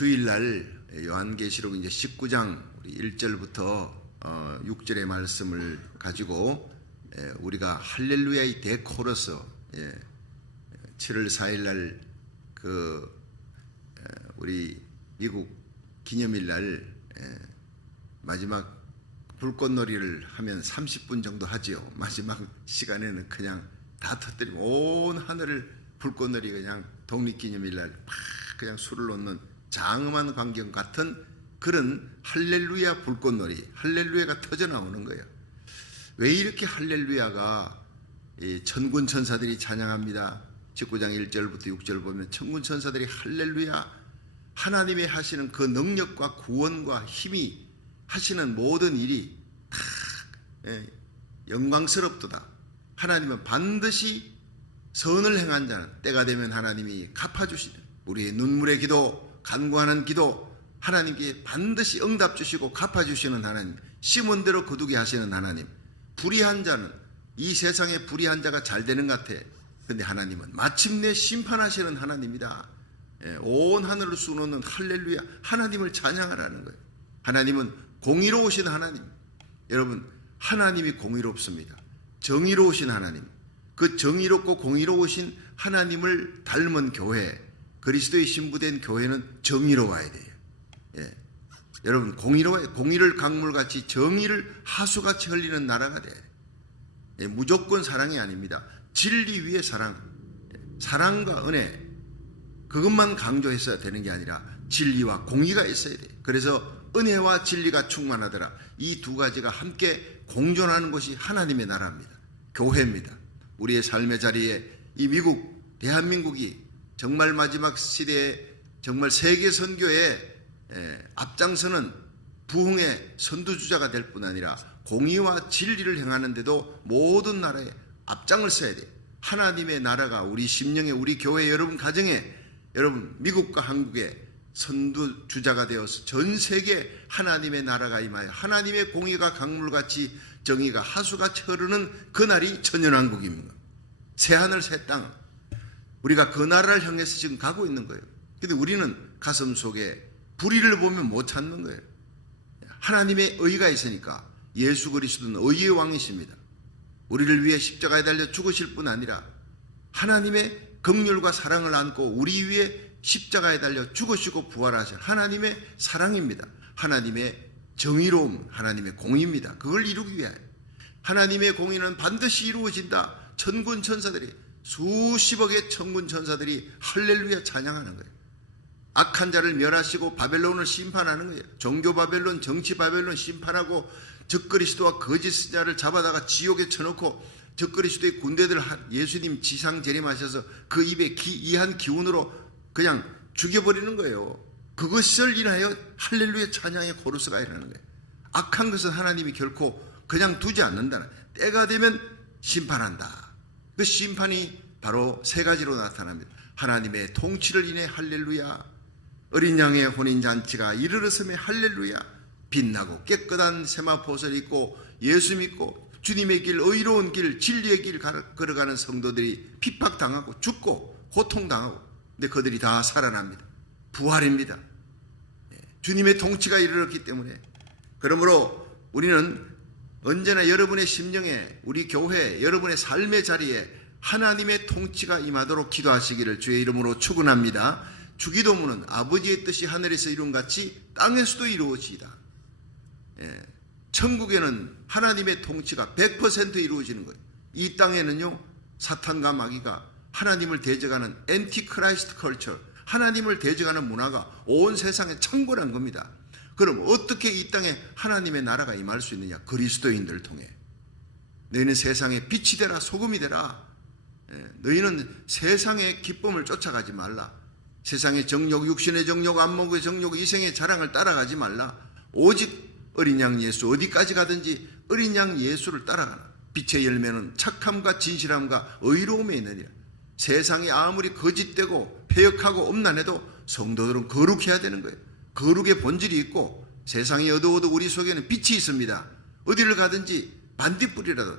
주일날 요한계시록 이제 19장 1절부터 6절의 말씀을 가지고 우리가 할렐루야의 대코러스 7월 4일날 우리 미국 기념일날 마지막 불꽃놀이를 하면 30분 정도 하지요. 마지막 시간에는 그냥 다 터뜨리고 온 하늘을 불꽃놀이 그냥 독립기념일날 막 그냥 술을 놓는 장엄한 광경 같은 그런 할렐루야 불꽃놀이, 할렐루야가 터져 나오는 거예요. 왜 이렇게 할렐루야가 천군 천사들이 찬양합니다. 19장 1절부터 6절 보면 천군 천사들이 할렐루야, 하나님의 하시는 그 능력과 구원과 힘이 하시는 모든 일이 다 영광스럽도다. 하나님은 반드시 선을 행한 자는 때가 되면 하나님이 갚아주시는, 우리의 눈물의 기도, 간구하는 기도 하나님께 반드시 응답 주시고 갚아주시는 하나님, 심은 대로 거두게 하시는 하나님. 불의한 자는, 이 세상에 불의한 자가 잘 되는 것 같아. 근데 하나님은 마침내 심판하시는 하나님이다. 온 하늘을 수놓는 할렐루야, 하나님을 찬양하라는 거예요. 하나님은 공의로우신 하나님. 여러분, 하나님이 공의롭습니다. 정의로우신 하나님, 그 정의롭고 공의로우신 하나님을 닮은 교회, 그리스도의 신부된 교회는 정의로워야 돼요. 여러분, 공의로워야, 공의를 강물같이 정의를 하수같이 흘리는 나라가 돼요. 무조건 사랑이 아닙니다. 진리 위에 사랑, 사랑과 은혜, 그것만 강조했어야 되는 게 아니라 진리와 공의가 있어야 돼요. 그래서 은혜와 진리가 충만하더라. 이 두 가지가 함께 공존하는 것이 하나님의 나라입니다. 교회입니다. 우리의 삶의 자리에 이 미국, 대한민국이 정말 마지막 시대에 정말 세계 선교에 앞장서는 부흥의 선두주자가 될 뿐 아니라 공의와 진리를 행하는 데도 모든 나라에 앞장을 서야 돼요. 하나님의 나라가 우리 심령에, 우리 교회, 여러분 가정에, 여러분 미국과 한국에 선두주자가 되어서 전 세계 하나님의 나라가 임하여 하나님의 공의가 강물같이 정의가 하수같이 흐르는 그날이 천년왕국입니다. 새하늘 새 땅, 우리가 그 나라를 향해서 지금 가고 있는 거예요. 근데 우리는 가슴 속에 불의를 보면 못 찾는 거예요. 하나님의 의가 있으니까. 예수 그리스도는 의의 왕이십니다. 우리를 위해 십자가에 달려 죽으실 뿐 아니라 하나님의 긍휼과 사랑을 안고 우리 위해 십자가에 달려 죽으시고 부활하신 하나님의 사랑입니다. 하나님의 정의로움, 하나님의 공의입니다. 그걸 이루기 위하여 하나님의 공의는 반드시 이루어진다. 천군 천사들이, 수십억의 천군 천사들이 할렐루야 찬양하는 거예요. 악한 자를 멸하시고 바벨론을 심판하는 거예요. 종교 바벨론, 정치 바벨론 심판하고 적그리스도와 거짓 자를 잡아다가 지옥에 쳐놓고 적그리스도의 군대들 예수님 지상 재림하셔서 그 입에 이한 기운으로 그냥 죽여버리는 거예요. 그것을 인하여 할렐루야 찬양의 코러스가 일어나는 거예요. 악한 것은 하나님이 결코 그냥 두지 않는다. 때가 되면 심판한다. 그 심판이 바로 세 가지로 나타납니다. 하나님의 통치를 인해 할렐루야, 어린 양의 혼인잔치가 이르렀음에 할렐루야, 빛나고 깨끗한 세마포옷을 입고 예수 믿고 주님의 길, 의로운 길, 진리의 길 걸어가는 성도들이 핍박당하고 죽고 고통당하고, 근데 그들이 다 살아납니다. 부활입니다. 주님의 통치가 이르렀기 때문에. 그러므로 우리는 언제나 여러분의 심령에, 우리 교회, 여러분의 삶의 자리에 하나님의 통치가 임하도록 기도하시기를 주의 이름으로 축원합니다. 주기도문은 아버지의 뜻이 하늘에서 이룬 같이 땅에서도 이루어지이다. 천국에는 하나님의 통치가 100% 이루어지는 거예요. 이 땅에는요, 사탄과 마귀가 하나님을 대적하는 엔티크라이스트 컬처, 하나님을 대적하는 문화가 온 세상에 창궐한 겁니다. 그럼 어떻게 이 땅에 하나님의 나라가 임할 수 있느냐? 그리스도인들을 통해. 너희는 세상에 빛이 되라, 소금이 되라. 너희는 세상의 기쁨을 쫓아가지 말라. 세상의 정욕, 육신의 정욕, 안목의 정욕, 이생의 자랑을 따라가지 말라. 오직 어린 양 예수, 어디까지 가든지 어린 양 예수를 따라가라. 빛의 열매는 착함과 진실함과 의로움에 있느니라. 세상이 아무리 거짓되고 패역하고 엄난해도 성도들은 거룩해야 되는 거예요. 거룩의 본질이 있고 세상이 어두워도 우리 속에는 빛이 있습니다. 어디를 가든지 반딧불이라도,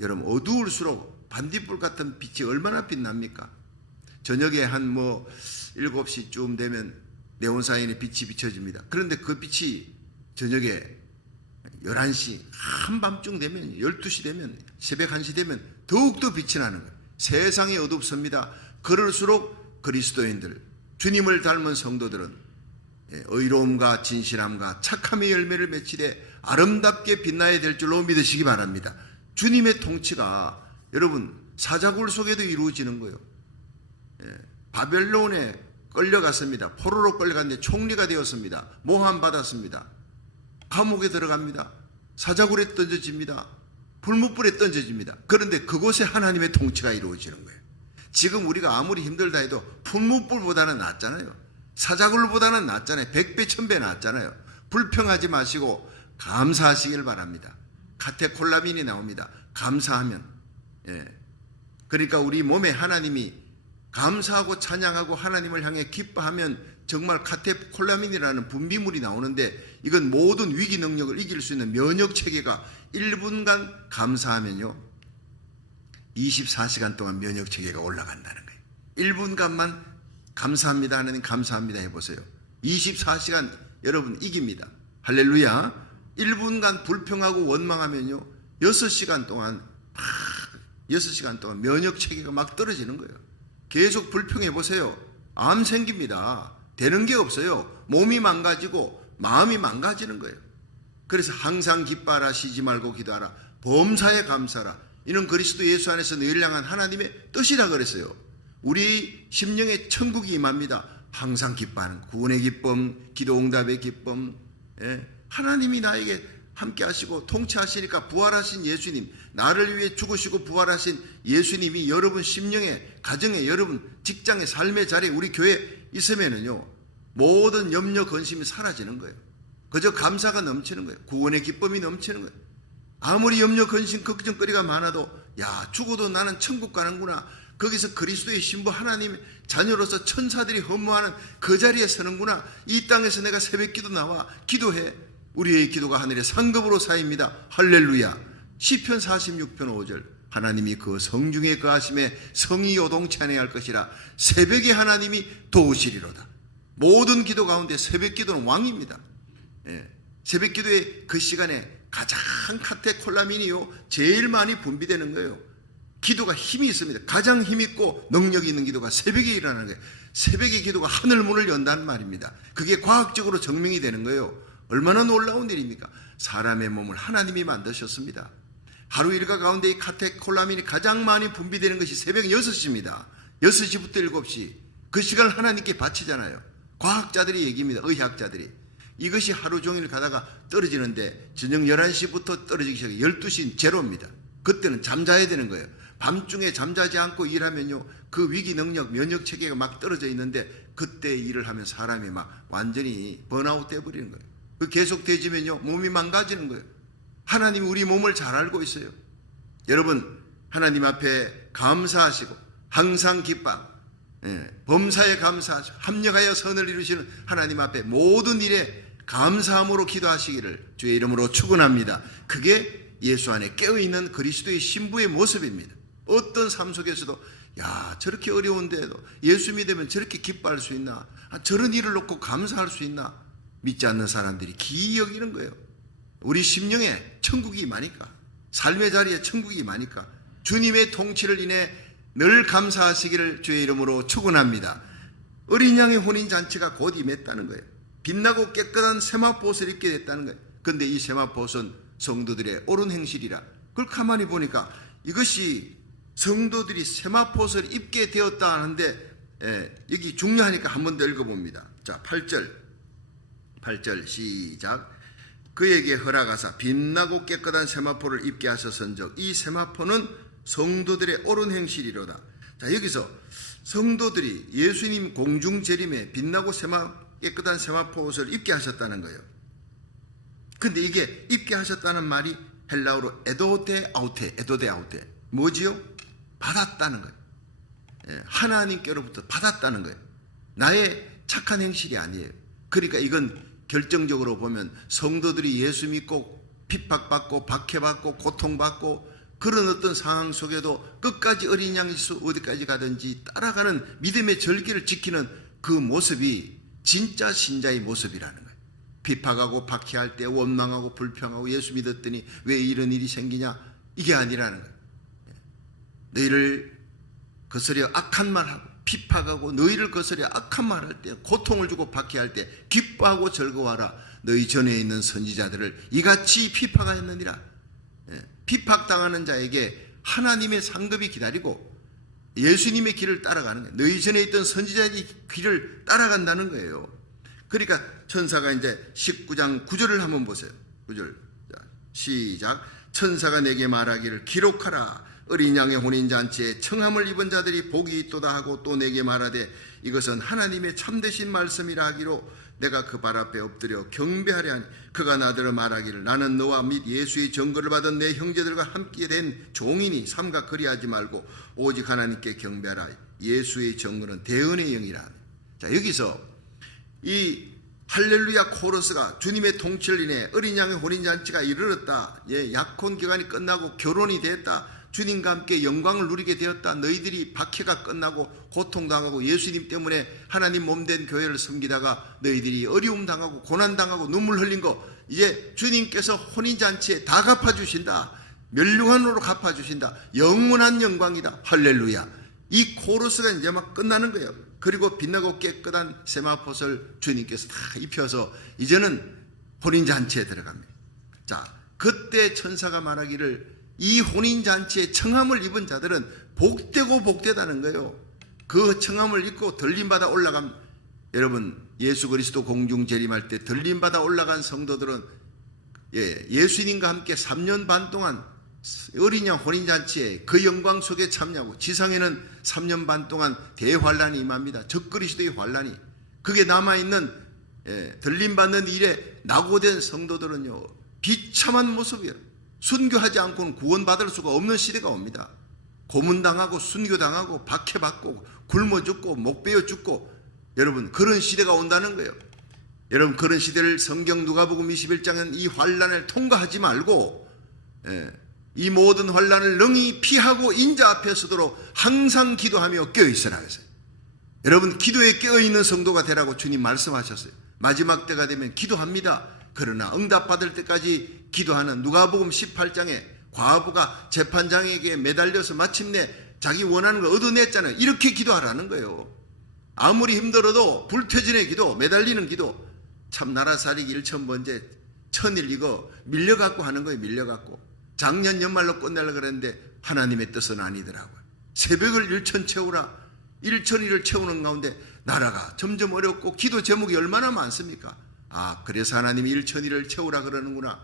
여러분 어두울수록 반딧불 같은 빛이 얼마나 빛납니까? 저녁에 한 7시쯤 되면 네온사인의 빛이 비춰집니다. 그런데 그 빛이 저녁에 11시 한밤중 되면 12시 되면 새벽 1시 되면 더욱더 빛이 나는 거예요. 세상이 어둡습니다. 그럴수록 그리스도인들, 주님을 닮은 성도들은 의로움과 진실함과 착함의 열매를 맺히되 아름답게 빛나야 될 줄로 믿으시기 바랍니다. 주님의 통치가 여러분 사자굴 속에도 이루어지는 거예요. 바벨론에 끌려갔습니다. 포로로 끌려갔는데 총리가 되었습니다. 모함받았습니다. 감옥에 들어갑니다. 사자굴에 던져집니다. 불못불에 던져집니다. 그런데 그곳에 하나님의 통치가 이루어지는 거예요. 지금 우리가 아무리 힘들다 해도 불못불보다는 낫잖아요. 사자굴보다는 낫잖아요. 100배 1000배 낫잖아요. 불평하지 마시고 감사하시길 바랍니다. 카테콜라민이 나옵니다. 감사하면. 그러니까 우리 몸에 하나님이 감사하고 찬양하고 하나님을 향해 기뻐하면 정말 카테콜라민이라는 분비물이 나오는데 이건 모든 위기 능력을 이길 수 있는 면역 체계가 1분간 감사하면요 24시간 동안 면역 체계가 올라간다는 거예요. 1분간만 감사합니다 하나님 감사합니다 해보세요. 24시간 여러분 이깁니다. 할렐루야. 1분간 불평하고 원망하면요 6시간 동안 면역 체계가 막 떨어지는 거예요. 계속 불평해 보세요. 암 생깁니다. 되는 게 없어요. 몸이 망가지고 마음이 망가지는 거예요. 그래서 항상 기뻐하라, 쉬지 말고 기도하라, 범사에 감사하라. 이는 그리스도 예수 안에서 너희를 향한 하나님의 뜻이라 그랬어요. 우리 심령에 천국이 임합니다. 항상 기뻐하는 구원의 기쁨, 기도 응답의 기쁨. 하나님이 나에게 함께 하시고 통치하시니까 부활하신 예수님, 나를 위해 죽으시고 부활하신 예수님이 여러분 심령에, 가정에, 여러분 직장에, 삶의 자리에, 우리 교회에 있으면은요 모든 염려 근심이 사라지는 거예요. 그저 감사가 넘치는 거예요. 구원의 기쁨이 넘치는 거예요. 아무리 염려 근심 걱정거리가 많아도 야 죽어도 나는 천국 가는구나, 거기서 그리스도의 신부 하나님의 자녀로서 천사들이 헌무하는 그 자리에 서는구나, 이 땅에서 내가 새벽기도 나와 기도해, 우리의 기도가 하늘의 상급으로 쌓입니다. 할렐루야. 시편 46편 5절 하나님이 그 성중에 거하심에 성이 요동치 아니할 것이라. 새벽에 하나님이 도우시리로다. 모든 기도 가운데 새벽기도는 왕입니다. 새벽기도의 그 시간에 가장 카테콜라민이요 제일 많이 분비되는 거예요. 기도가 힘이 있습니다. 가장 힘있고 능력이 있는 기도가 새벽에 일어나는 거예요. 새벽의 기도가 하늘 문을 연다는 말입니다. 그게 과학적으로 증명이 되는 거예요. 얼마나 놀라운 일입니까? 사람의 몸을 하나님이 만드셨습니다. 하루 일과 가운데 이 카테콜라민이 가장 많이 분비되는 것이 새벽 6시입니다. 6시부터 7시. 그 시간을 하나님께 바치잖아요. 과학자들이 얘기합니다. 의학자들이. 이것이 하루 종일 가다가 떨어지는데 저녁 11시부터 떨어지기 시작해 12시는 제로입니다. 그때는 잠자야 되는 거예요. 밤중에 잠자지 않고 일하면요 그 위기 능력, 면역 체계가 막 떨어져 있는데 그때 일을 하면 사람이 막 완전히 번아웃 돼버리는 거예요. 그 계속 되지면요 몸이 망가지는 거예요. 하나님이 우리 몸을 잘 알고 있어요. 여러분 하나님 앞에 감사하시고 항상 기뻐, 범사에 감사하시고 합력하여 선을 이루시는 하나님 앞에 모든 일에 감사함으로 기도하시기를 주의 이름으로 축원합니다. 그게 예수 안에 깨어있는 그리스도의 신부의 모습입니다. 어떤 삶 속에서도 야 저렇게 어려운데도 예수 믿으면 저렇게 기뻐할 수 있나, 저런 일을 놓고 감사할 수 있나, 믿지 않는 사람들이 기이 여기는 거예요. 우리 심령에 천국이 많으니까, 삶의 자리에 천국이 많으니까 주님의 통치를 인해 늘 감사하시기를 주의 이름으로 축원합니다. 어린 양의 혼인잔치가 곧 임했다는 거예요. 빛나고 깨끗한 세마포옷을 입게 됐다는 거예요. 그런데 이 세마포옷은 성도들의 옳은 행실이라. 그걸 가만히 보니까 이것이 성도들이 세마포옷을 입게 되었다 하는데 여기 중요하니까 한 번 더 읽어봅니다. 자 8절 시작. 그에게 허락하사 빛나고 깨끗한 세마포를 입게 하셨은즉 이 세마포는 성도들의 옳은 행실이로다. 자 여기서 성도들이 예수님 공중 재림에 빛나고 깨끗한 세마포 옷을 입게 하셨다는 거예요. 근데 이게 입게 하셨다는 말이 헬라어로 에도데 아우테 뭐지요? 받았다는 거예요. 하나님께로부터 받았다는 거예요. 나의 착한 행실이 아니에요. 그러니까 이건 결정적으로 보면 성도들이 예수 믿고 핍박받고 박해받고 고통받고 그런 어떤 상황 속에도 끝까지 어린 양이서 어디까지 가든지 따라가는 믿음의 절기를 지키는 그 모습이 진짜 신자의 모습이라는 거예요. 비판하고 박해할 때 원망하고 불평하고 예수 믿었더니 왜 이런 일이 생기냐, 이게 아니라는 거예요. 너희를 거스려 악한 말하고 비판하고 너희를 거스려 악한 말할 때, 고통을 주고 박해할 때 기뻐하고 즐거워하라. 너희 전에 있는 선지자들을 이같이 비판하였느니라. 비판당하는 자에게 하나님의 상급이 기다리고 예수님의 길을 따라가는 거예요. 너희 전에 있던 선지자의 길을 따라간다는 거예요. 그러니까 천사가 이제 19장 9절을 한번 보세요. 9절 시작. 천사가 내게 말하기를 기록하라. 어린 양의 혼인잔치에 청함을 입은 자들이 복이 있도다 하고 또 내게 말하되 이것은 하나님의 참되신 말씀이라 하기로 내가 그 발 앞에 엎드려 경배하려 하니 그가 나더러 말하기를 나는 너와 및 예수의 증거를 받은 내 형제들과 함께 된 종이니 삼가 그리하지 말고 오직 하나님께 경배하라. 예수의 증거는 대언의 영이라. 자, 여기서 이 할렐루야 코러스가 주님의 통치를 인해 어린 양의 혼인잔치가 이르렀다. 약혼 기간이 끝나고 결혼이 됐다. 주님과 함께 영광을 누리게 되었다. 너희들이 박해가 끝나고 고통당하고 예수님 때문에 하나님 몸된 교회를 섬기다가 너희들이 어려움 당하고 고난 당하고 눈물 흘린 거 이제 주님께서 혼인잔치에 다 갚아주신다. 멸류관으로 갚아주신다. 영원한 영광이다. 할렐루야. 이 코러스가 이제 막 끝나는 거예요. 그리고 빛나고 깨끗한 세마포를 주님께서 다 입혀서 이제는 혼인잔치에 들어갑니다. 자, 그때 천사가 말하기를 이 혼인잔치에 청함을 입은 자들은 복되고 복되다는 거예요. 그 청함을 입고 들림받아 올라간, 여러분 예수 그리스도 공중 재림할 때 들림받아 올라간 성도들은 예수님과 함께 3년 반 동안 어린 양 혼인잔치에 그 영광 속에 참여하고, 지상에는 3년 반 동안 대환란이 임합니다. 적그리스도의 환란이. 그게 남아있는 들림받는 일에 낙오된 성도들은요 비참한 모습이에요. 순교하지 않고는 구원받을 수가 없는 시대가 옵니다. 고문당하고 순교당하고 박해받고 굶어 죽고 목 베어 죽고, 여러분 그런 시대가 온다는 거예요. 여러분 그런 시대를 성경 누가복음 21장은 이 환란을 통과하지 말고 이 모든 환란을 능히 피하고 인자 앞에 서도록 항상 기도하며 깨어있으라 했어요. 여러분 기도에 깨어있는 성도가 되라고 주님 말씀하셨어요. 마지막 때가 되면 기도합니다. 그러나 응답받을 때까지 기도하는 누가복음 18장에 과부가 재판장에게 매달려서 마침내 자기 원하는 걸 얻어냈잖아요. 이렇게 기도하라는 거예요. 아무리 힘들어도 불퇴진의 기도, 매달리는 기도, 참 나라살이기 1000번째 천일 이거 밀려갖고 하는 거예요. 밀려갖고 작년 연말로 끝내려고 그랬는데 하나님의 뜻은 아니더라고요. 새벽을 1000 채우라. 1000일을 채우는 가운데 나라가 점점 어렵고 기도 제목이 얼마나 많습니까? 아, 그래서 하나님이 1000일을 채우라 그러는구나.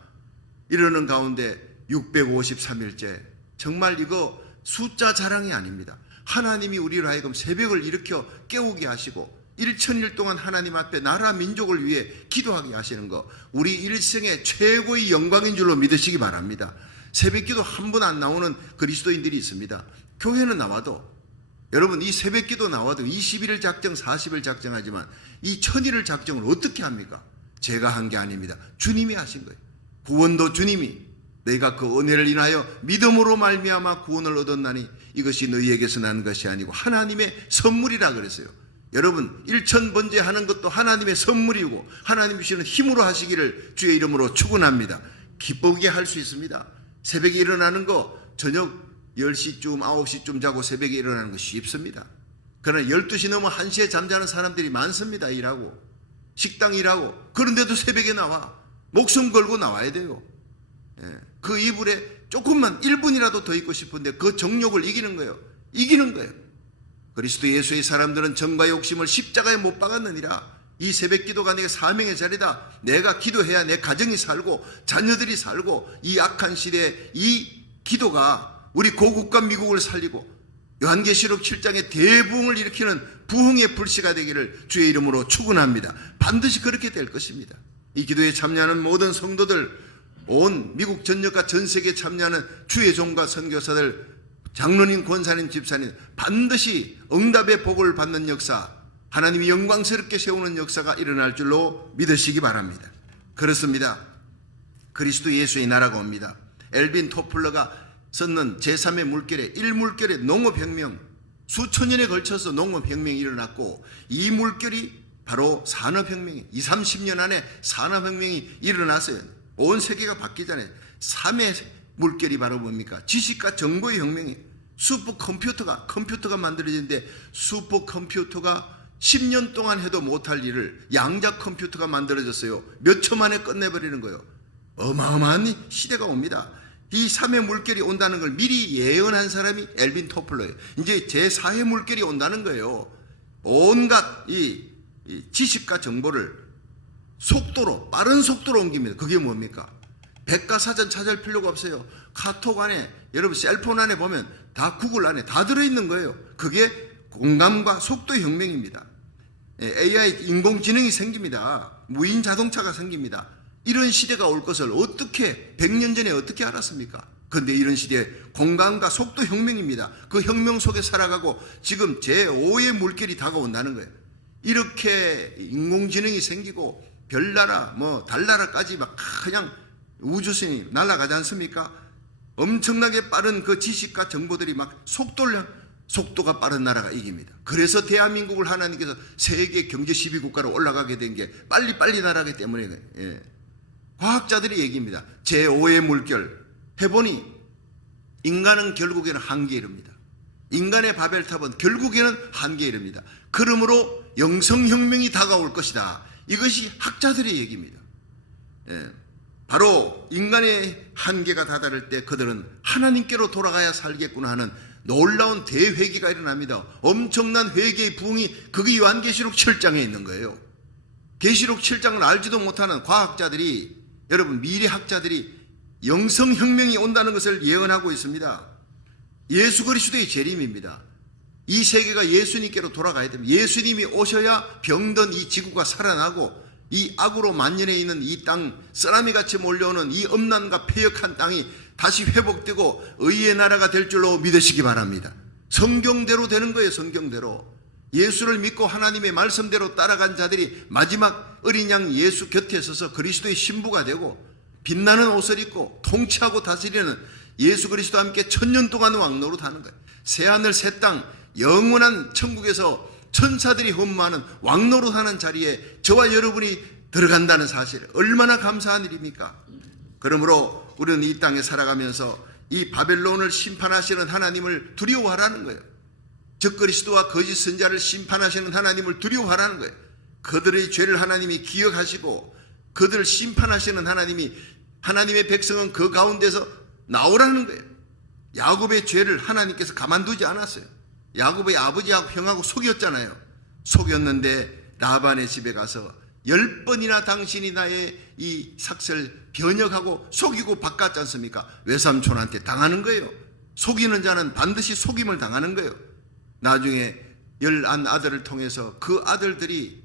이러는 가운데 653일째, 정말 이거 숫자 자랑이 아닙니다. 하나님이 우리로 하여금 새벽을 일으켜 깨우게 하시고 1000일 동안 하나님 앞에 나라 민족을 위해 기도하게 하시는 거, 우리 일생의 최고의 영광인 줄로 믿으시기 바랍니다. 새벽기도 한 번 안 나오는 그리스도인들이 있습니다. 교회는 나와도, 여러분 이 새벽기도 나와도 21일 작정 40일 작정하지만 이 1000일을 작정을 어떻게 합니까? 제가 한 게 아닙니다. 주님이 하신 거예요. 구원도 주님이, 내가 그 은혜를 인하여 믿음으로 말미암아 구원을 얻었나니 이것이 너희에게서 난 것이 아니고 하나님의 선물이라 그랬어요. 여러분 1000번째 하는 것도 하나님의 선물이고 하나님 주시는 힘으로 하시기를 주의 이름으로 축원합니다. 기쁘게 할 수 있습니다. 새벽에 일어나는 거 저녁 10시쯤 9시쯤 자고 새벽에 일어나는 거 쉽습니다. 그러나 12시 넘어 1시에 잠자는 사람들이 많습니다. 일하고 식당 일하고. 그런데도 새벽에 나와 목숨 걸고 나와야 돼요. 그 이불에 조금만 1분이라도 더 있고 싶은데 그 정욕을 이기는 거예요. 이기는 거예요. 그리스도 예수의 사람들은 정과 욕심을 십자가에 못 박았느니라. 이 새벽 기도가 내게 사명의 자리다. 내가 기도해야 내 가정이 살고 자녀들이 살고 이 악한 시대에 이 기도가 우리 고국과 미국을 살리고 요한계시록 7장의 대부흥을 일으키는 부흥의 불씨가 되기를 주의 이름으로 축원합니다. 반드시 그렇게 될 것입니다. 이 기도에 참여하는 모든 성도들, 온 미국 전역과 전 세계에 참여하는 주의 종과 선교사들, 장로님, 권사님, 집사님 반드시 응답의 복을 받는 역사, 하나님이 영광스럽게 세우는 역사가 일어날 줄로 믿으시기 바랍니다. 그렇습니다. 그리스도 예수의 나라가 옵니다. 엘빈 토플러가 썼는 제3의 물결에 1물결의 농업혁명, 수천 년에 걸쳐서 농업혁명이 일어났고 이 물결이 바로 산업혁명이 20, 30년 안에 산업혁명이 일어났어요. 온 세계가 바뀌잖아요. 3의 물결이 바로 뭡니까? 지식과 정보의 혁명이 컴퓨터가 만들어지는데 슈퍼컴퓨터가 10년 동안 해도 못할 일을 양자 컴퓨터가 만들어졌어요. 몇 초 만에 끝내버리는 거예요. 어마어마한 시대가 옵니다. 이 3의 물결이 온다는 걸 미리 예언한 사람이 엘빈 토플러예요. 이제 제4의 물결이 온다는 거예요. 온갖 이 지식과 정보를 빠른 속도로 옮깁니다. 그게 뭡니까? 백과사전 찾을 필요가 없어요. 카톡 안에, 여러분 셀폰 안에 보면 다 구글 안에 다 들어있는 거예요. 그게 공감과 속도의 혁명입니다. AI, 인공지능이 생깁니다. 무인 자동차가 생깁니다. 이런 시대가 올 것을 어떻게 100년 전에 어떻게 알았습니까? 그런데 이런 시대에 공감과 속도 혁명입니다. 그 혁명 속에 살아가고 지금 제5의 물결이 다가온다는 거예요. 이렇게 인공지능이 생기고 별나라 달나라까지 막 그냥 우주선이 날아가지 않습니까? 엄청나게 빠른 그 지식과 정보들이 막 속도가 빠른 나라가 이깁니다. 그래서 대한민국을 하나님께서 세계 경제 12국가로 올라가게 된 게 빨리 나라기 때문에 과학자들이 얘기합니다. 제5의 물결 해보니 인간은 결국에는 한계에 이릅니다. 인간의 바벨탑은 결국에는 한계에 이릅니다. 그러므로 영성혁명이 다가올 것이다. 이것이 학자들의 얘기입니다. 바로 인간의 한계가 다다를 때 그들은 하나님께로 돌아가야 살겠구나 하는 놀라운 대회개가 일어납니다. 엄청난 회개의 부흥이 그게 요한계시록 7장에 있는 거예요. 계시록 7장을 알지도 못하는 과학자들이, 여러분 미래학자들이 영성혁명이 온다는 것을 예언하고 있습니다. 예수 그리스도의 재림입니다. 이 세계가 예수님께로 돌아가야 됩니다. 예수님이 오셔야 병든 이 지구가 살아나고 이 악으로 만연해 있는 이 땅, 쓰나미같이 몰려오는 이 음란과 폐역한 땅이 다시 회복되고 의의 나라가 될 줄로 믿으시기 바랍니다. 성경대로 되는 거예요. 성경대로. 예수를 믿고 하나님의 말씀대로 따라간 자들이 마지막 어린 양 예수 곁에 서서 그리스도의 신부가 되고 빛나는 옷을 입고 통치하고 다스리는 예수 그리스도와 함께 1000년 동안 왕노릇하는 거예요. 새하늘 새 땅 영원한 천국에서 천사들이 헌무하는 왕노릇하는 자리에 저와 여러분이 들어간다는 사실, 얼마나 감사한 일입니까? 그러므로 우리는 이 땅에 살아가면서 이 바벨론을 심판하시는 하나님을 두려워하라는 거예요. 적그리스도와 거짓 선자를 심판하시는 하나님을 두려워하라는 거예요. 그들의 죄를 하나님이 기억하시고 그들을 심판하시는 하나님이, 하나님의 백성은 그 가운데서 나오라는 거예요. 야곱의 죄를 하나님께서 가만두지 않았어요. 야곱의 아버지하고 형하고 속였잖아요. 속였는데 라반의 집에 가서 10번이나 당신이 나의 이 삭슬 변역하고 속이고 바꿨지 않습니까? 외삼촌한테 당하는 거예요. 속이는 자는 반드시 속임을 당하는 거예요. 나중에 11 아들을 통해서 그 아들들이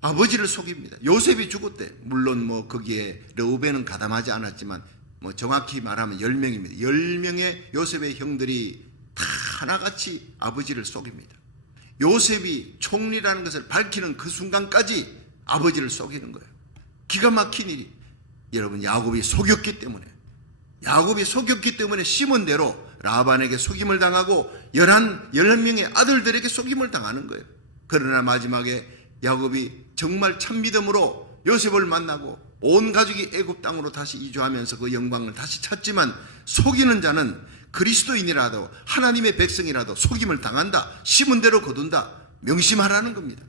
아버지를 속입니다. 요셉이 죽었대. 물론 거기에 르우벤은 가담하지 않았지만 정확히 말하면 10명입니다. 10명의 요셉의 형들이 다 하나같이 아버지를 속입니다. 요셉이 총리라는 것을 밝히는 그 순간까지 아버지를 속이는 거예요. 기가 막힌 일이. 여러분, 야곱이 속였기 때문에 심은 대로 라반에게 속임을 당하고 11명의 아들들에게 속임을 당하는 거예요. 그러나 마지막에 야곱이 정말 참 믿음으로 요셉을 만나고 온 가족이 애굽 땅으로 다시 이주하면서 그 영광을 다시 찾지만, 속이는 자는 그리스도인이라도 하나님의 백성이라도 속임을 당한다. 심은 대로 거둔다. 명심하라는 겁니다.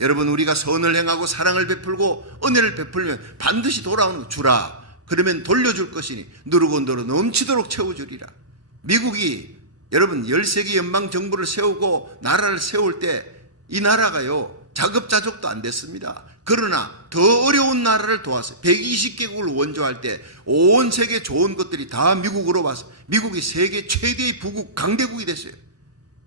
여러분, 우리가 선을 행하고 사랑을 베풀고 은혜를 베풀면 반드시 돌아오는 거. 주라 그러면 돌려줄 것이니 누르고 넘치도록 채워주리라. 미국이 여러분 13개 연방정부를 세우고 나라를 세울 때 이 나라가요 자급자족도 안 됐습니다. 그러나 더 어려운 나라를 도왔어요. 120개국을 원조할 때 온 세계 좋은 것들이 다 미국으로 와서 미국이 세계 최대의 부국 강대국이 됐어요.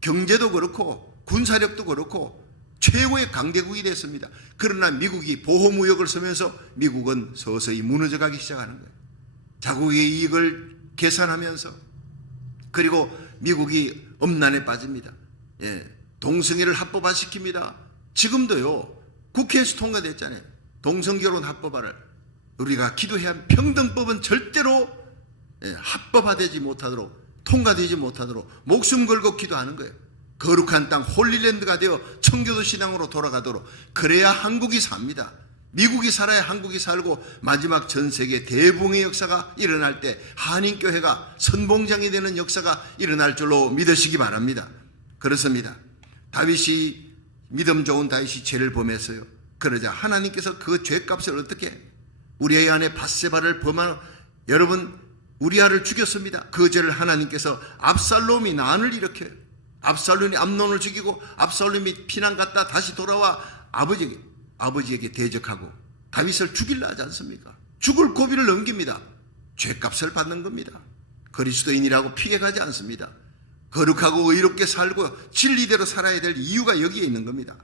경제도 그렇고 군사력도 그렇고 최고의 강대국이 됐습니다. 그러나 미국이 보호무역을 쓰면서 미국은 서서히 무너져가기 시작하는 거예요. 자국의 이익을 계산하면서. 그리고 미국이 엄난에 빠집니다. 동성애를 합법화시킵니다. 지금도요 국회에서 통과됐잖아요. 동성결혼 합법화를. 우리가 기도해야 하는 평등법은 절대로 합법화되지 못하도록, 통과되지 못하도록 목숨 걸고 기도하는 거예요. 거룩한 땅 홀리랜드가 되어 청교도 신앙으로 돌아가도록, 그래야 한국이 삽니다. 미국이 살아야 한국이 살고 마지막 전 세계 대붕의 역사가 일어날 때 한인교회가 선봉장이 되는 역사가 일어날 줄로 믿으시기 바랍니다. 그렇습니다. 다윗이, 믿음 좋은 다윗이 죄를 범했어요. 그러자 하나님께서 그 죄값을 어떻게, 우리의 아내 밧세바를 범한, 여러분 우리아를 죽였습니다. 그 죄를 하나님께서 압살롬이 난을 일으켜요. 압살롬이 암논을 죽이고 압살롬이 피난 갔다 다시 돌아와 아버지에게 대적하고 다윗을 죽이려 하지 않습니까? 죽을 고비를 넘깁니다. 죄값을 받는 겁니다. 그리스도인이라고 피해가지 않습니다. 거룩하고 의롭게 살고 진리대로 살아야 될 이유가 여기에 있는 겁니다.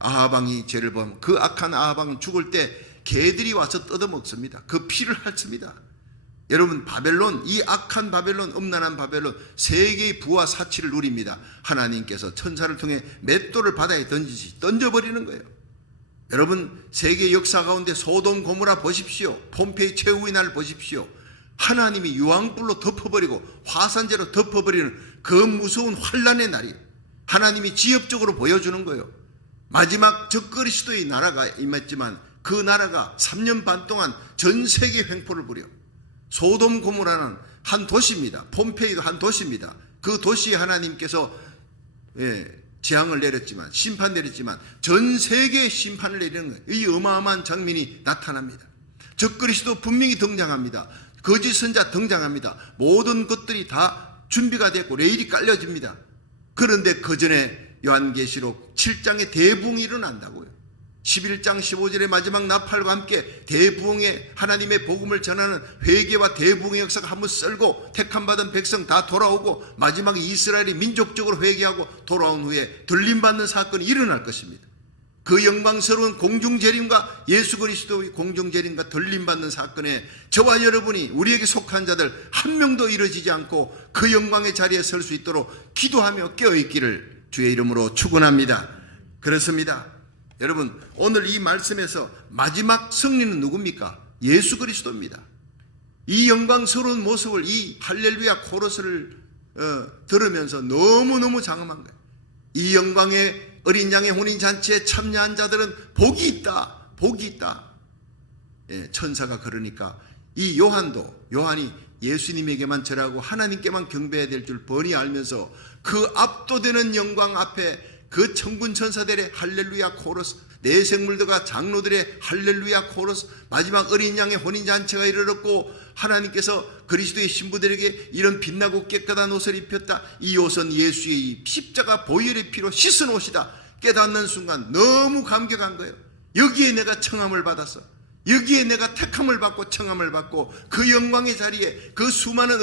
아하방이 죄를 범, 그 악한 아하방은 죽을 때 개들이 와서 뜯어먹습니다. 그 피를 핥습니다. 여러분, 바벨론, 이 악한 바벨론, 음란한 바벨론, 세계의 부와 사치를 누립니다. 하나님께서 천사를 통해 맷돌을 바다에 던져버리는 거예요. 여러분, 세계 역사 가운데 소돔 고모라 보십시오. 폼페이 최후의 날 보십시오. 하나님이 유황불로 덮어버리고 화산재로 덮어버리는 그 무서운 환란의 날이 하나님이 지엽적으로 보여주는 거예요. 마지막 적그리스도의 나라가 임했지만 그 나라가 3년 반 동안 전 세계 횡포를 부려. 소돔 고모라는 한 도시입니다. 폼페이도 한 도시입니다. 그 도시에 하나님께서 재앙을 내렸지만, 심판 내렸지만 전 세계에 심판을 내리는 거예요. 이 어마어마한 장면이 나타납니다. 적그리스도 분명히 등장합니다. 거짓 선자 등장합니다. 모든 것들이 다 준비가 됐고 레일이 깔려집니다. 그런데 그 전에 요한계시록 7장에 대부흥이 일어난다고요. 11장 15절의 마지막 나팔과 함께 대부흥의 하나님의 복음을 전하는 회개와 대부흥의 역사가 한번 썰고 택함받은 백성 다 돌아오고 마지막에 이스라엘이 민족적으로 회개하고 돌아온 후에 들림받는 사건이 일어날 것입니다. 그 영광스러운 공중재림과 예수 그리스도의 공중재림과 들림받는 사건에 저와 여러분이, 우리에게 속한 자들 한 명도 이루어지지 않고 그 영광의 자리에 설 수 있도록 기도하며 깨어있기를 주의 이름으로 축원합니다. 그렇습니다. 여러분, 오늘 이 말씀에서 마지막 승리는 누굽니까? 예수 그리스도입니다. 이 영광스러운 모습을, 이 할렐루야 코러스를 들으면서 너무너무 장엄한 거예요. 이 영광의 어린 양의 혼인잔치에 참여한 자들은 복이 있다, 복이 있다. 천사가 그러니까 이 요한이 예수님에게만 절하고 하나님께만 경배해야 될 줄 뻔히 알면서 그 압도되는 영광 앞에 그 천군 천사들의 할렐루야 코러스, 내 생물들과 장로들의 할렐루야 코러스, 마지막 어린 양의 혼인잔치가 이르렀고 하나님께서 그리스도의 신부들에게 이런 빛나고 깨끗한 옷을 입혔다. 이 옷은 예수의 십자가 보혈의 피로 씻은 옷이다. 깨닫는 순간 너무 감격한 거예요. 여기에 내가 청함을 받았어. 여기에 내가 택함을 받고 청함을 받고 그 영광의 자리에 그 수많은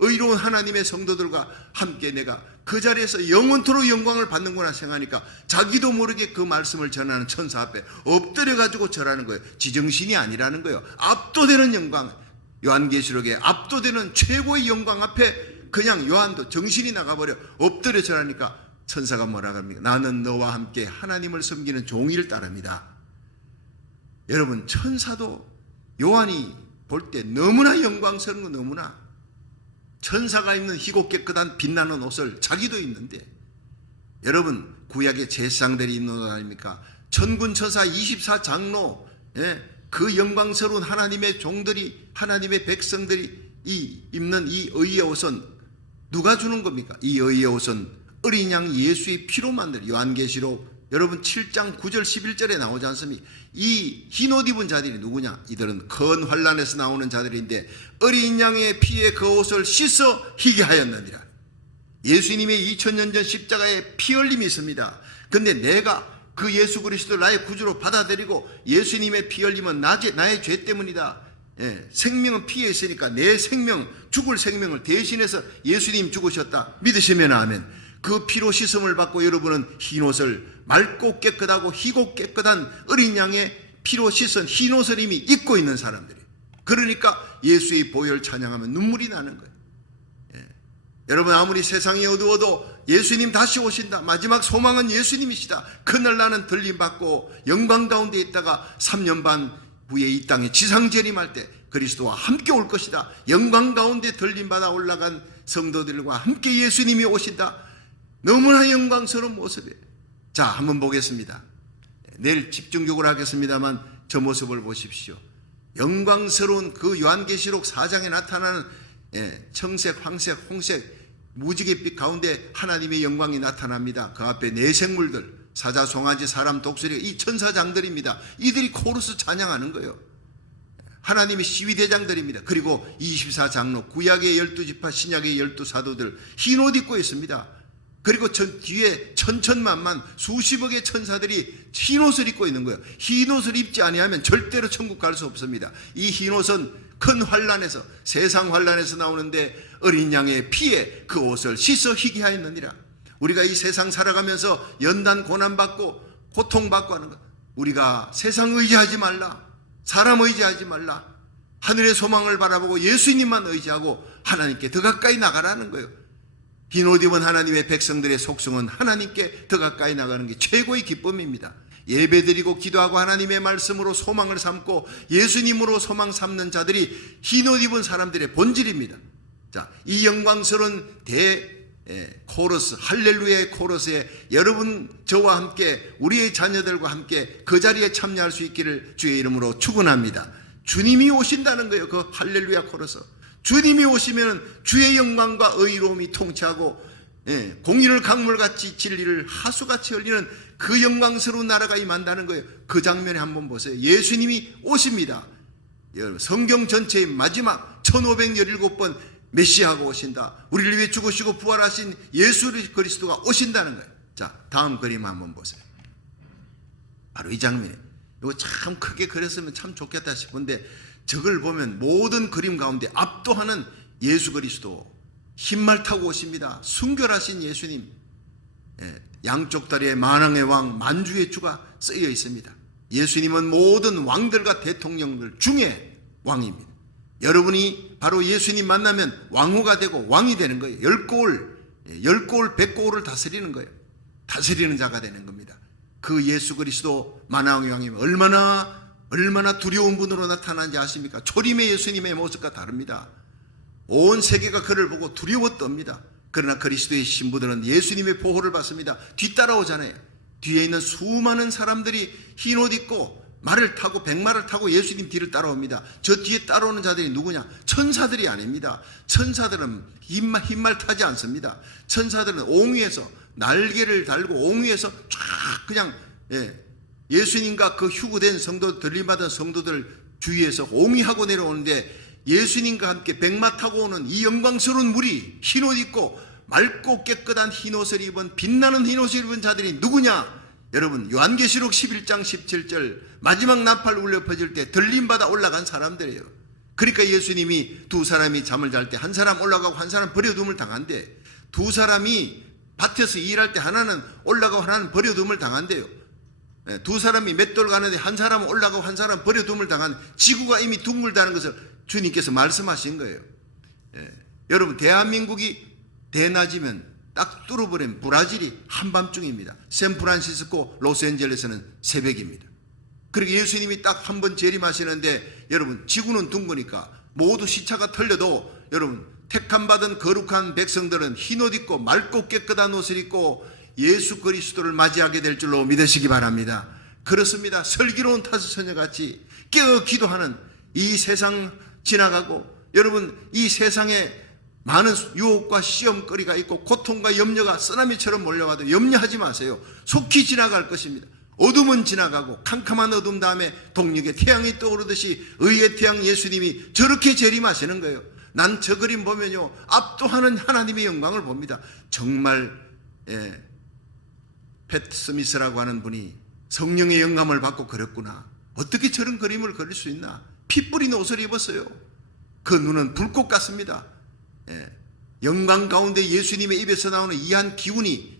의로운 하나님의 성도들과 함께 내가 그 자리에서 영원토록 영광을 받는구나 생각하니까 자기도 모르게 그 말씀을 전하는 천사 앞에 엎드려가지고 절하는 거예요. 지정신이 아니라는 거예요. 압도되는 영광, 요한계시록에 압도되는 최고의 영광 앞에 그냥 요한도 정신이 나가버려 엎드려 절하니까 천사가 뭐라 합니까? 나는 너와 함께 하나님을 섬기는 종일 따릅니다. 여러분, 천사도 요한이 볼 때 너무나 영광스러운 거, 너무나 천사가 입는 희고 깨끗한 빛나는 옷을 자기도 입는데, 여러분 구약의 제사장들이 입는 옷 아닙니까? 천군천사 24장로, 그 영광스러운 하나님의 종들이, 하나님의 백성들이 입는 이 의의 옷은 누가 주는 겁니까? 이 의의 옷은 어린 양 예수의 피로 만든, 요한계시록 여러분 7장 9절 11절에 나오지 않습니까? 이 흰옷 입은 자들이 누구냐? 이들은 큰 환란에서 나오는 자들인데 어린 양의 피에 그 옷을 씻어 희게 하였느니라. 예수님의 2000년 전 십자가에 피 흘림이 있습니다. 근데 내가 그 예수 그리스도를 나의 구주로 받아들이고 예수님의 피 흘림은 나의 죄 때문이다. 생명은 피에 있으니까 내 생명, 죽을 생명을 대신해서 예수님 죽으셨다. 믿으시면 아멘. 그 피로 씻음을 받고 여러분은 흰옷을, 맑고 깨끗하고 희고 깨끗한 어린 양의 피로 씻은 흰옷을 이미 입고 있는 사람들이, 그러니까 예수의 보혈 찬양하면 눈물이 나는 거예요. 여러분, 아무리 세상이 어두워도 예수님 다시 오신다. 마지막 소망은 예수님이시다. 그날 나는 들림받고 영광 가운데 있다가 3년 반 후에 이 땅에 지상재림할 때 그리스도와 함께 올 것이다. 영광 가운데 들림받아 올라간 성도들과 함께 예수님이 오신다. 너무나 영광스러운 모습이에요. 자, 한번 보겠습니다. 내일 집중적으로 하겠습니다만 저 모습을 보십시오. 영광스러운 그 요한계시록 4장에 나타나는 청색, 황색, 홍색, 무지갯빛 가운데 하나님의 영광이 나타납니다. 그 앞에 네 생물들, 사자, 송아지, 사람, 독수리, 이 천사장들입니다. 이들이 코러스 찬양하는 거예요. 하나님의 시위대장들입니다. 그리고 24장로, 구약의 12지파, 신약의 12사도들 흰 옷 입고 있습니다. 그리고 뒤에 천천만만 수십억의 천사들이 흰 옷을 입고 있는 거예요. 흰 옷을 입지 아니하면 절대로 천국 갈 수 없습니다. 이 흰 옷은 큰 환란에서, 세상 환란에서 나오는데 어린 양의 피에 그 옷을 씻어 희귀하였느니라. 우리가 이 세상 살아가면서 연단 고난받고 고통받고 하는 것, 우리가 세상 의지하지 말라, 사람 의지하지 말라, 하늘의 소망을 바라보고 예수님만 의지하고 하나님께 더 가까이 나가라는 거예요. 흰 옷 입은 하나님의 백성들의 속성은 하나님께 더 가까이 나가는 게 최고의 기쁨입니다. 예배드리고 기도하고 하나님의 말씀으로 소망을 삼고 예수님으로 소망 삼는 자들이 흰 옷 입은 사람들의 본질입니다. 자, 이 영광스러운 코러스, 할렐루야의 코러스에 여러분, 저와 함께, 우리의 자녀들과 함께 그 자리에 참여할 수 있기를 주의 이름으로 축원합니다. 주님이 오신다는 거예요. 그 할렐루야 코러스. 주님이 오시면 주의 영광과 의로움이 통치하고 공의를 강물같이 진리를 하수같이 흘리는 그 영광스러운 나라가 임한다는 거예요. 그 장면에 한번 보세요. 예수님이 오십니다. 성경 전체의 마지막 1517번 메시아가 오신다. 우리를 위해 죽으시고 부활하신 예수 그리스도가 오신다는 거예요. 자, 다음 그림 한번 보세요. 바로 이 장면이에요. 이거 참 크게 그렸으면 참 좋겠다 싶은데, 저걸 보면 모든 그림 가운데 압도하는 예수 그리스도, 흰말 타고 오십니다. 순결하신 예수님, 양쪽 다리에 만왕의 왕, 만주의 주가 쓰여 있습니다. 예수님은 모든 왕들과 대통령들 중에 왕입니다. 여러분이 바로 예수님 만나면 왕후가 되고 왕이 되는 거예요. 10고을 100고을을 다스리는 거예요. 다스리는 자가 되는 겁니다. 그 예수 그리스도 만왕의 왕이 얼마나 두려운 분으로 나타나는지 아십니까? 초림의 예수님의 모습과 다릅니다. 온 세계가 그를 보고 두려워 떱니다. 그러나 그리스도의 신부들은 예수님의 보호를 받습니다. 뒤따라오잖아요. 뒤에 있는 수많은 사람들이 흰 옷 입고 말을 타고 백마를 타고 예수님 뒤를 따라옵니다. 저 뒤에 따라오는 자들이 누구냐? 천사들이 아닙니다. 천사들은 흰말 타지 않습니다. 천사들은 옹위에서 날개를 달고 옹위에서 쫙 그냥 예수님과 그 휴구된 성도, 들림받은 성도들 주위에서 옹위하고 내려오는데, 예수님과 함께 백마 타고 오는 이 영광스러운 무리, 흰옷 입고 맑고 깨끗한 흰옷을 입은, 빛나는 흰옷을 입은 자들이 누구냐? 여러분, 요한계시록 11장 17절 마지막 나팔 울려 퍼질 때 들림받아 올라간 사람들이에요. 그러니까 예수님이 두 사람이 잠을 잘 때 한 사람 올라가고 한 사람 버려둠을 당한대. 두 사람이 밭에서 일할 때 하나는 올라가고 하나는 버려둠을 당한대요. 두 사람이 맷돌 가는데 한 사람은 올라가고 한 사람은 버려둠을 당한, 지구가 이미 둥글다는 것을 주님께서 말씀하신 거예요. 여러분, 대한민국이 대낮이면 딱 뚫어버린 브라질이 한밤중입니다. 샌프란시스코, 로스앤젤레스는 새벽입니다. 그리고 예수님이 딱 한 번 재림하시는데, 여러분, 지구는 둥그니까 모두 시차가 틀려도 여러분, 택함받은 거룩한 백성들은 흰옷 입고 맑고 깨끗한 옷을 입고 예수 그리스도를 맞이하게 될 줄로 믿으시기 바랍니다. 그렇습니다. 슬기로운 타스처녀같이 깨어 기도하는 이 세상 지나가고, 여러분, 이 세상에 많은 유혹과 시험거리가 있고 고통과 염려가 쓰나미처럼 몰려와도 염려하지 마세요. 속히 지나갈 것입니다. 어둠은 지나가고 캄캄한 어둠 다음에 동력의 태양이 떠오르듯이 의의 태양 예수님이 저렇게 재림하시는 거예요. 난 저 그림 보면요, 압도하는 하나님의 영광을 봅니다. 정말 팻 스미스라고 하는 분이 성령의 영감을 받고 그렸구나. 어떻게 저런 그림을 그릴 수 있나? 피 뿌린 옷을 입었어요. 그 눈은 불꽃 같습니다. 영광 가운데 예수님의 입에서 나오는 이한 기운이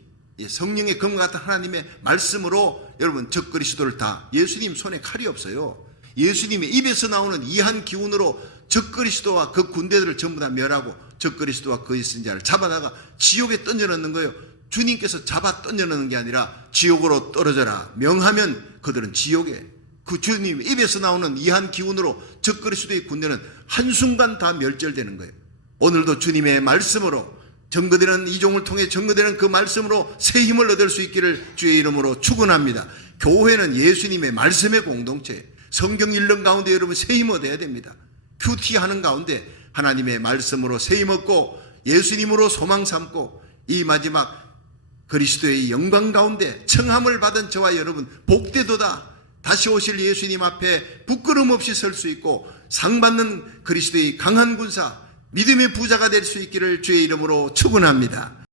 성령의 검과 같은 하나님의 말씀으로, 여러분, 적그리스도를 다, 예수님 손에 칼이 없어요. 예수님의 입에서 나오는 이한 기운으로 적그리스도와 그 군대들을 전부 다 멸하고 적그리스도와 그의 선지자를 잡아다가 지옥에 던져넣는 거예요. 주님께서 잡아 던져넣는 게 아니라 지옥으로 떨어져라 명하면 그들은 지옥에, 그 주님 입에서 나오는 이한 기운으로 적그리스도의 군대는 한순간 다 멸절되는 거예요. 오늘도 주님의 말씀으로 증거되는 이종을 통해 증거되는 그 말씀으로 새 힘을 얻을 수 있기를 주의 이름으로 축원합니다. 교회는 예수님의 말씀의 공동체, 성경 읽는 가운데 여러분 새 힘 얻어야 됩니다. 큐티 하는 가운데 하나님의 말씀으로 새 힘 얻고 예수님으로 소망 삼고 이 마지막 그리스도의 영광 가운데 청함을 받은 저와 여러분 복되도다. 다시 오실 예수님 앞에 부끄럼 없이 설 수 있고 상 받는 그리스도의 강한 군사, 믿음의 부자가 될 수 있기를 주의 이름으로 축원합니다.